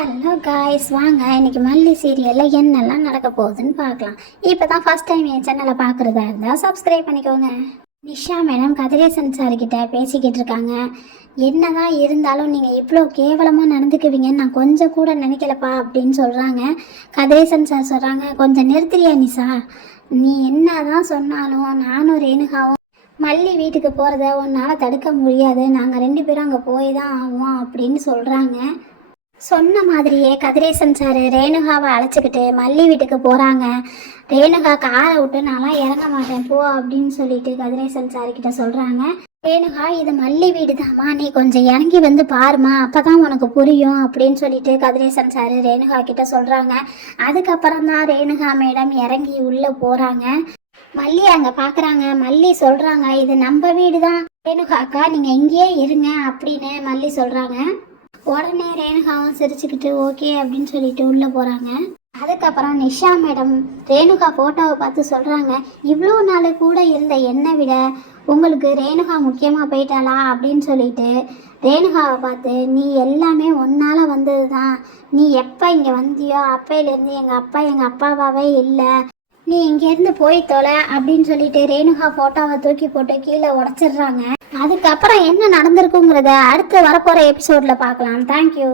Hello guys, வாங்க இன்னைக்கு மல்லி சீரியலில் என்னெல்லாம் நடக்க போகுதுன்னு பார்க்கலாம். இப்போ தான் ஃபஸ்ட் டைம் என் சேனலை பார்க்குறதா இருந்தால் சப்ஸ்கிரைப் பண்ணிக்கோங்க. நிஷா மேடம் கதிரேசன் சார்கிட்ட பேசிக்கிட்டு இருக்காங்க. என்னதான் இருந்தாலும் நீங்கள் இவ்வளோ கேவலமாக நடந்துக்குவீங்கன்னு நான் கொஞ்சம் கூட நினைக்கலப்பா அப்படின்னு சொல்கிறாங்க. கதிரேசன் சார் சொல்கிறாங்க, கொஞ்சம் நிறுத்துறியா நிஷா, நீ என்ன தான் சொன்னாலும் நானும் ரேணுகாவும் மல்லி வீட்டுக்கு போகிறத உன்னால் தடுக்க முடியாது, நாங்கள் 2 பேரும் அங்கே போய் தான் ஆவோம் அப்படின்னு சொல்கிறாங்க. சொன்ன மாதிரியே கதிரேசன் சார் ரேணுகாவை அழைச்சிக்கிட்டு மல்லி வீட்டுக்கு போகிறாங்க. ரேணுகா காரை விட்டு நான்லாம் இறங்க மாட்டேன் போ அப்படின்னு சொல்லிட்டு கதிரேசன் சார்கிட்ட சொல்கிறாங்க. ரேணுகா, இது மல்லி வீடு தாம்மா, நீ கொஞ்சம் இறங்கி வந்து பாருமா, அப்போ தான் உனக்கு புரியும் அப்படின்னு சொல்லிட்டு கதிரேசன் சார் ரேணுகா கிட்ட சொல்கிறாங்க. அதுக்கப்புறம் தான் ரேணுகா மேடம் இறங்கி உள்ளே போகிறாங்க. மல்லி அங்கே பார்க்குறாங்க. மல்லி சொல்கிறாங்க, இது நம்ம வீடு தான் ரேணுகாக்கா, நீங்கள் இங்கேயே இருங்க அப்படின்னு மல்லி சொல்கிறாங்க. உடனே ரேணுகாவும் சிரிச்சுக்கிட்டு ஓகே அப்படின்னு சொல்லிட்டு உள்ளே போகிறாங்க. அதுக்கப்புறம் நிஷா மேடம் ரேணுகா ஃபோட்டோவை பார்த்து சொல்கிறாங்க, இவ்வளோ நாள் கூட இருந்த என்னை விட உங்களுக்கு ரேணுகா முக்கியமாக போயிட்டாளா அப்படின்னு சொல்லிட்டு ரேணுகாவை பார்த்து, நீ எல்லாமே ஒன்னால் வந்தது தான், நீ எப்போ இங்கே வந்தியோ அப்பையிலேருந்து எங்கள் அப்பாவாவே இல்லை, நீ இங்கேருந்து போய் தொலை அப்படின்னு சொல்லிட்டு ரேணுகா ஃபோட்டோவை தூக்கி போட்டு கீழே உடச்சிடுறாங்க. அதுக்கப்புறம் என்ன நடந்திருக்குங்கிறத அடுத்து வரப்போகிற எபிசோடில் பார்க்கலாம். தேங்க்யூ.